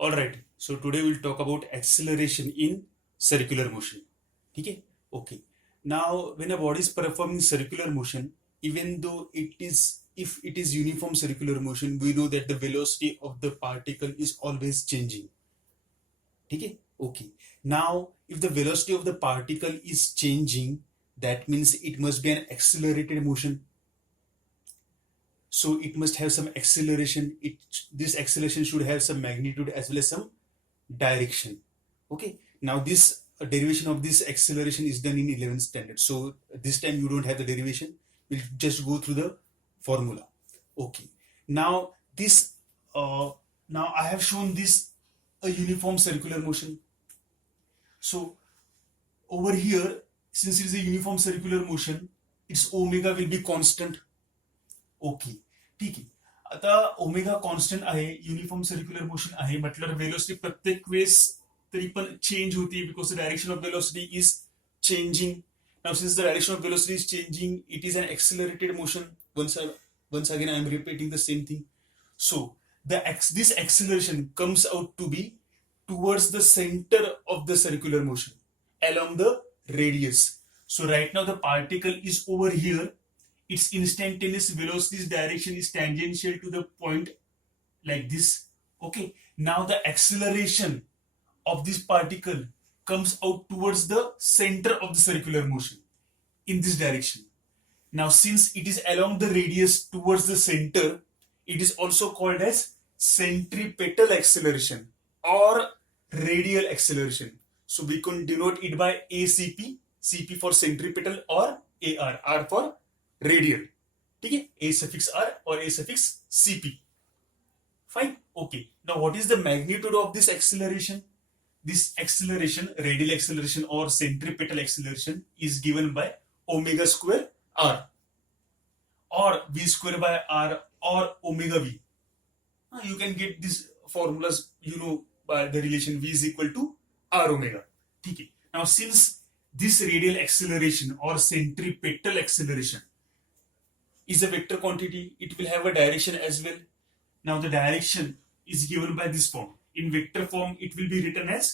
Alright, so today we'll talk about acceleration in circular motion. Okay? Okay. Now, when a body is performing circular motion, even though if it is uniform circular motion, we know that the velocity of the particle is always changing. Okay? Okay. Now, if the velocity of the particle is changing, that means it must be an accelerated motion. So it must have some acceleration. This acceleration should have some magnitude as well as some direction. Okay, now this derivation of this acceleration is done in 11th standard, so this time you don't have the derivation, we'll just go through the formula. Okay, now this now I have shown this a uniform circular motion. So over here, since it is a uniform circular motion, its omega will be constant. Okay, ठीक आहे. आता omega constant आहे, uniform circular motion आहे, म्हटल्यावर velocity प्रत्येक वेळेस तरी पण चेंज होती because the direction of velocity is changing. Now since the direction of velocity is changing, it is an accelerated motion. once again I am repeating the same thing. So this acceleration comes out to be towards the center of the circular motion along the radius. So right now the particle is over here, its instantaneous velocity's direction is tangential to the point like this. Okay, now the acceleration of this particle comes out towards the center of the circular motion in this direction. Now since it is along the radius towards the center, it is also called as centripetal acceleration or radial acceleration. So we can denote it by ACP, CP for centripetal, or AR, R for radial. ठीक है, A suffix R or A suffix CP. Fine. Okay, now what is the magnitude of this acceleration? This acceleration, radial acceleration or centripetal acceleration, is given by omega square R or V square by R or omega V. You can get these formulas, by the relation V is equal to R omega. ठीक है. Now since this radial acceleration or centripetal acceleration is a vector quantity, it will have a direction as well. Now the direction is given by this form. In vector form, it will be written as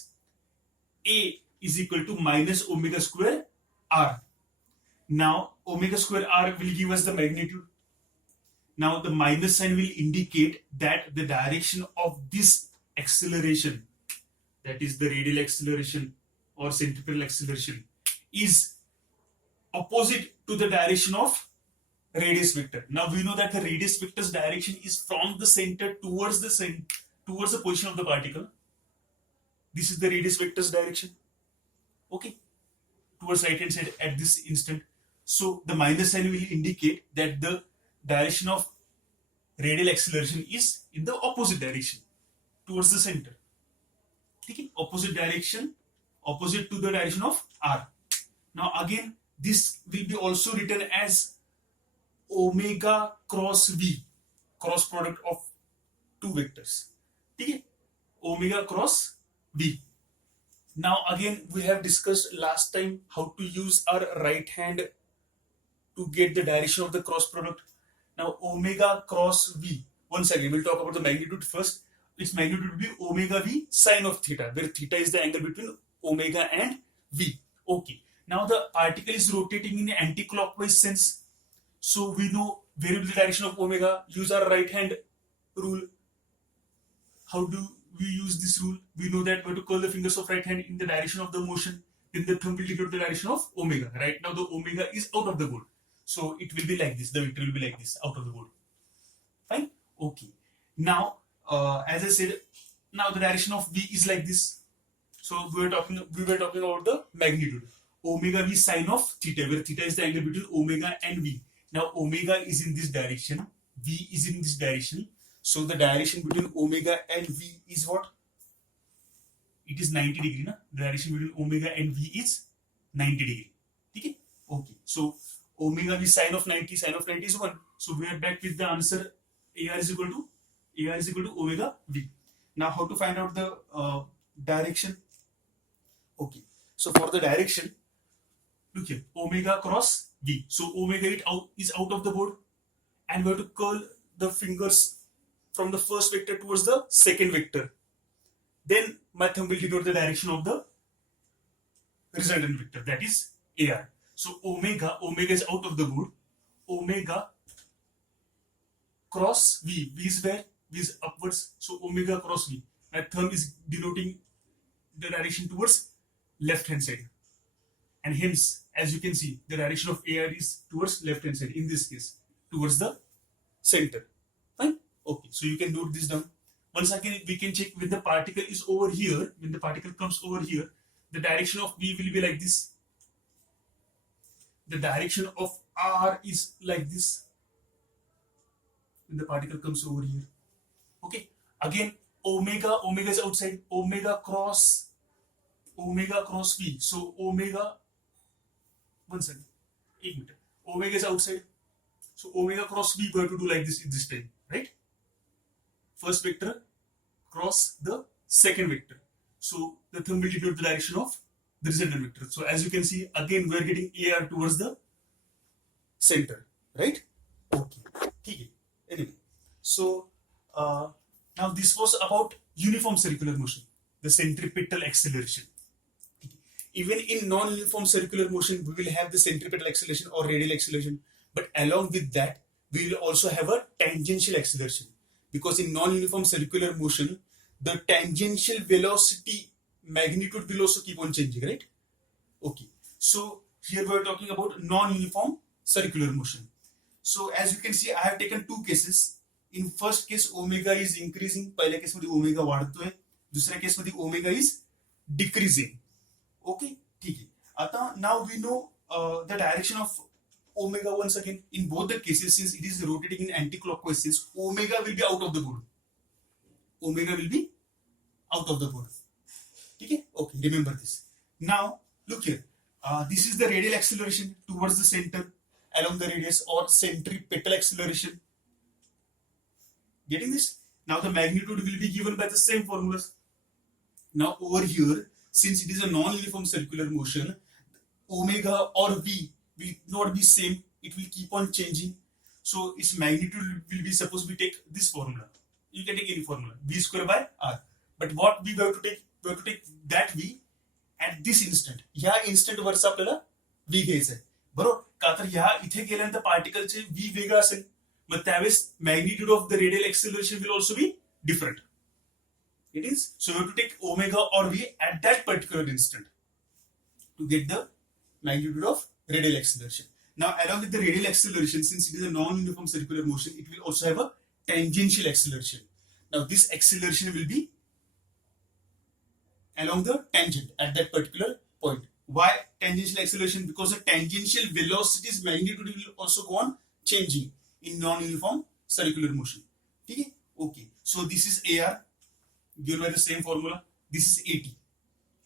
A is equal to minus omega square R. Now omega square R will give us the magnitude. Now the minus sign will indicate that the direction of this acceleration, that is the radial acceleration or centripetal acceleration, is opposite to the direction of radius vector. Now we know that the radius vector's direction is from the center towards the position of the particle. This is the radius vector's direction. Okay, towards right hand side at this instant. So the minus sign will indicate that the direction of radial acceleration is in the opposite direction towards the center. Okay, opposite direction, opposite to the direction of R. Now again, this will be also written as omega cross V, cross product of two vectors. Okay, omega cross V. Now again, we have discussed last time how to use our right hand to get the direction of the cross product. Now omega cross V, once again we'll talk about the magnitude first. Its magnitude will be omega V sine of theta, where theta is the angle between omega and V. Okay, now the particle is rotating in an anti-clockwise sense. So we know where will be the direction of omega. Use our right hand rule. How do we use this rule? We know that we have to curl the fingers of right hand in the direction of the motion. Then the thumb will indicate the direction of omega. Right now the omega is out of the board. So it will be like this. The vector will be like this, out of the board. Fine? Okay. Now, as I said, now the direction of V is like this. So we were talking about the magnitude. Omega V sine of theta, where theta is the angle between omega and V. Now omega is in this direction, V is in this direction. So the direction between omega and V is what? It is 90 degree. Na? The direction between omega and V is 90 degree. Okay? Okay. So omega V sine of 90 is 1. So we are back with the answer AR is equal to omega V. Now how to find out the direction? Okay. So for the direction, look here, omega cross V. So omega is out of the board, and we have to curl the fingers from the first vector towards the second vector. then my thumb will denote the direction of the resultant vector, that is AR. So omega is out of the board. Omega cross V. V is where? V is upwards. So omega cross V. My thumb is denoting the direction towards left hand side. And hence, as you can see, the direction of AR is towards left hand side. In this case, towards the center. Fine? Okay. So you can note this down. Once again, we can check when the particle is over here. When the particle comes over here, the direction of V will be like this. The direction of R is like this. When the particle comes over here. Okay. Again, omega is outside. Omega cross V. So omega, one second, 1 meter. Omega is outside. So omega cross V we have to do like this in this time, right? First vector cross the second vector. So the thumb will denote the direction of the resultant vector. So as you can see, again we are getting AR towards the center, right? Okay. Okay. Anyway, so now this was about uniform circular motion, the centripetal acceleration. Even in non-uniform circular motion, we will have the centripetal acceleration or radial acceleration. But along with that, we will also have a tangential acceleration. Because in non-uniform circular motion, the tangential velocity, magnitude will also keep on changing, right? Okay. So here we are talking about non-uniform circular motion. So as you can see, I have taken two cases. In first case, omega is increasing. पहिल्या case मध्ये omega वाढतोय. दुसऱ्या case मध्ये omega is decreasing. Okay, ठीक है. आता now we know the direction of omega once again. In both the cases, since it is rotating in anti-clockwise sense, omega will be out of the board. Omega will be out of the board. Okay, okay, remember this. Now look here. This is the radial acceleration towards the center along the radius, or centripetal acceleration. Getting this? Now the magnitude will be given by the same formulas. Now over here, since it is a non-uniform circular motion, omega or V will not be same. It will keep on changing. So its magnitude will be, suppose we take this formula. You can take any formula, V square by R. But what we have to take? We have to take that V at this instant. ह्या instant वरचा आपल्याला V घ्यायचा आहे. बरोबर? का तर ह्या इथे गेल्यानंतर पार्टिकलचे V वेगळा असेल. मग त्यावेळेस magnitude of the radial acceleration will also be different. It is. So we have to take omega or V at that particular instant to get the magnitude of radial acceleration. Now, along with the radial acceleration, since it is a non-uniform circular motion, it will also have a tangential acceleration. Now, this acceleration will be along the tangent at that particular point. Why tangential acceleration? Because the tangential velocity's magnitude will also go on changing in non-uniform circular motion. Okay? Okay. So this is AR given by the same formula. This is AT.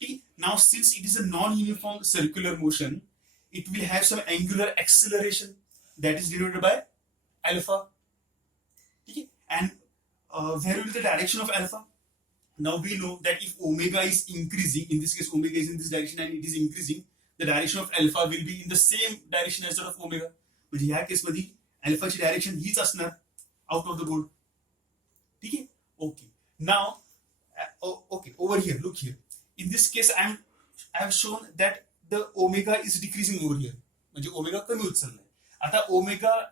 Okay? Now, since it is a non-uniform circular motion, it will have some angular acceleration that is denoted by alpha. Okay? And where will be the direction of alpha? Now we know that if omega is increasing, in this case omega is in this direction and it is increasing, the direction of alpha will be in the same direction as that of omega. म्हणजे ह्या case मध्ये अल्फाची direction हीच असणार out of the board. ठीक आहे? Okay. Now okay, over here, look here. In this case I have shown that the omega is decreasing over here. म्हणजे omega कमी होत चाललाय. आता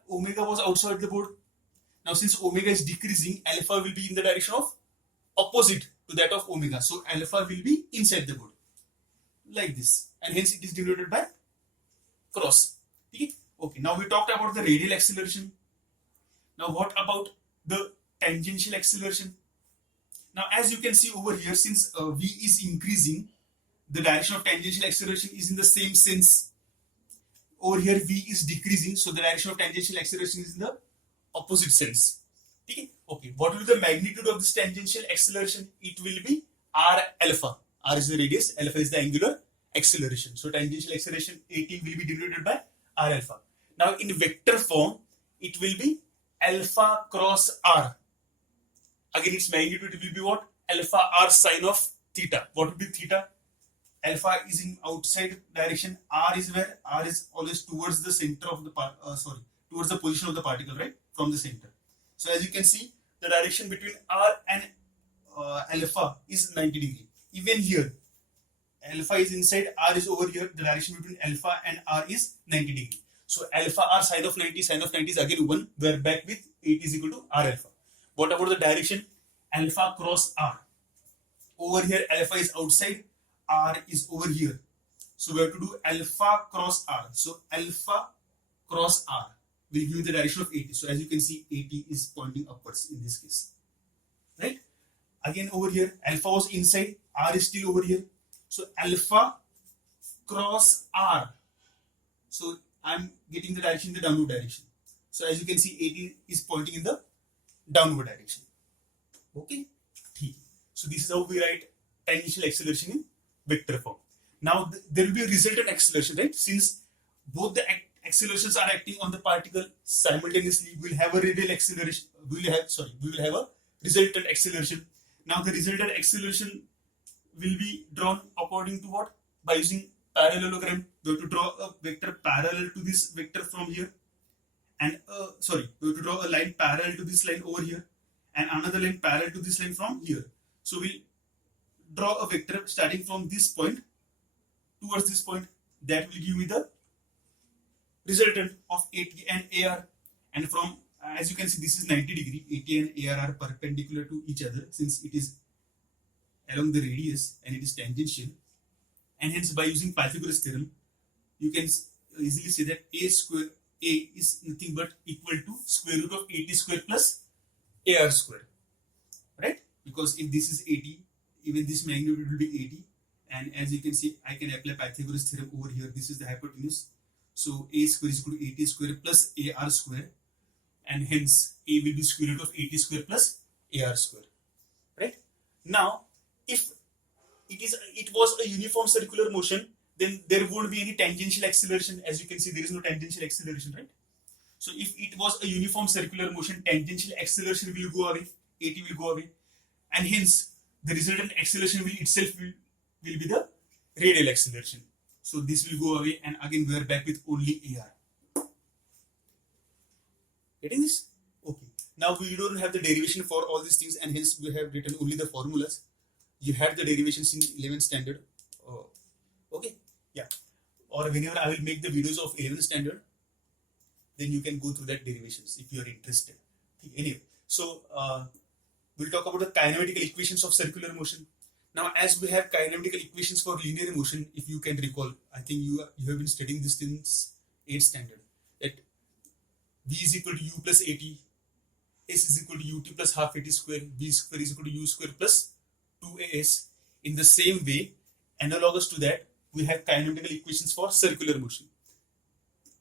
omega was outside the board. Now since omega is decreasing, alpha will be in the direction of opposite to that of omega. So alpha will be inside the board like this, and hence it is denoted by cross. Okay. Okay. Now we talked about the radial acceleration. Now what about the tangential acceleration? Now as you can see over here, since V is increasing, the direction of tangential acceleration is in the same sense. Over here V is decreasing, so the direction of tangential acceleration is in the opposite sense. Okay. Okay. What will be the magnitude of this tangential acceleration? It will be R alpha. R is the radius, alpha is the angular acceleration. So tangential acceleration AT will be denoted by R alpha. Now in vector form, it will be alpha cross R. Again, its magnitude will be what? Alpha R sine of theta. What will be theta? Alpha is in outside direction. R is where? R is always towards the center of the towards the position of the particle, right? From the center. So as you can see, the direction between R and alpha is 90 degree. Even here, alpha is inside, R is over here. The direction between alpha and R is 90 degree. So alpha R sine of 90 is again 1. We are back with 8 is equal to R alpha. What about the direction? Alpha cross R. Over here, alpha is outside, R is over here. So we have to do alpha cross R. So alpha cross R will give you the direction of 80. So as you can see, 80 is pointing upwards in this case. Right? Again over here, alpha was inside, R is still over here. So alpha cross R. So I'm getting the direction in the downward direction. So as you can see, 80 is pointing in the downward direction. Okay? So this is how we write tangential acceleration in vector form. Now there will be a resultant acceleration, right? Since both the accelerations are acting on the particle simultaneously, we will have a radial acceleration. We will have a resultant acceleration. Now the resultant acceleration will be drawn according to what? By using parallelogram. We have to draw a vector parallel to this vector from here, and we have to draw a line parallel to this line over here, and another line parallel to this line from here. So we'll draw a vector starting from this point towards this point. That will give me the resultant of AT and AR. And from, as you can see, this is 90 degree. AT and AR are perpendicular to each other since it is along the radius and it is tangential. And hence, by using Pythagoras theorem, you can easily say that A is nothing but equal to square root of AT square plus AR square. Right? Because if this is 80, even this magnitude will be 80. And as you can see, I can apply Pythagoras theorem over here. This is the hypotenuse. So A square is equal to 80 square plus AR square. And hence, A will be square root of 80 square plus AR square. Right? Now, if it was a uniform circular motion, then there won't be any tangential acceleration. As you can see, there is no tangential acceleration, right? So if it was a uniform circular motion, tangential acceleration will go away, AT will go away, and hence the resultant acceleration will itself will be the radial acceleration. So this will go away, and again we are back with only AR. Getting this? Okay. Now we don't have the derivation for all these things, and hence we have written only the formulas. You had the derivations in 11th standard. Okay, yeah. Or whenever I will make the videos of 11th standard, then you can go through that derivations if you are interested. Anyway, so we'll talk about the kinematical equations of circular motion. Now, as we have kinematical equations for linear motion, if you can recall, I think you have been studying this since 8th standard. That V is equal to U plus AT, S is equal to UT plus half AT square, V square is equal to U square plus 2AS. In the same way, analogous to that, we have kinematical equations for circular motion.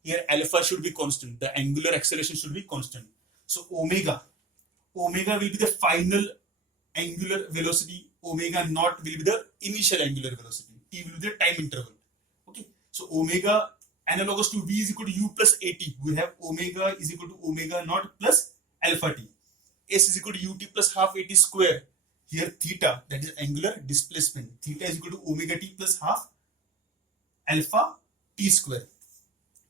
Here alpha should be constant, the angular acceleration should be constant. So omega will be the final angular velocity, omega naught will be the initial angular velocity, t will be the time interval. Okay, so omega analogous to V is equal to U plus AT, we have omega is equal to omega naught plus alpha t. S is equal to UT plus half AT square. Here theta, that is angular displacement, theta is equal to omega t plus half alpha t square.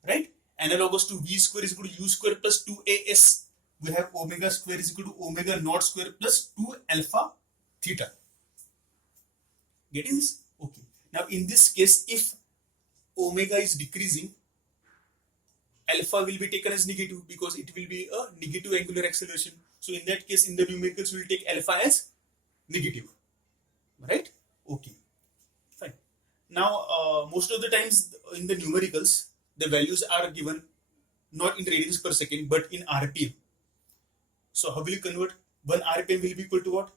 Right? Analogous to V square is equal to U square plus 2AS. We have omega square is equal to omega naught square plus 2 alpha theta. Getting this? Okay. Now in this case, if omega is decreasing, alpha will be taken as negative because it will be a negative angular acceleration. So in that case, in the numericals, we will take alpha as negative. Right? Okay. Fine. Now, most of the times in the numericals, the values are given not in radians per second, but in RPM. So how will you convert? 1 RPM will be equal to what?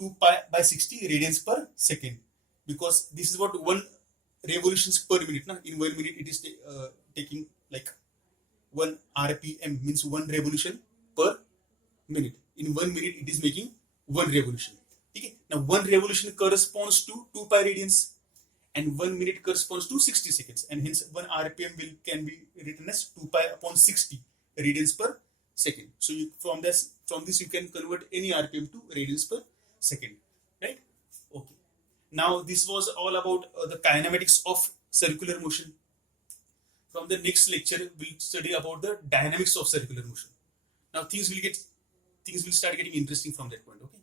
2 pi by 60 radians per second. Because this is what 1 revolutions per minute. Na? In 1 minute, it is taking like 1 RPM means 1 revolution per minute. In 1 minute, it is making 1 revolution. Okay? Now 1 revolution corresponds to 2 pi radians. And 1 minute corresponds to 60 seconds, and hence 1 RPM can be written as 2 pi upon 60 radians per second. So from this you can convert any RPM to radians per second, right? Okay. Now this was all about the kinematics of circular motion. From the next lecture, we'll study about the dynamics of circular motion. Now things will start getting interesting from that point. Okay.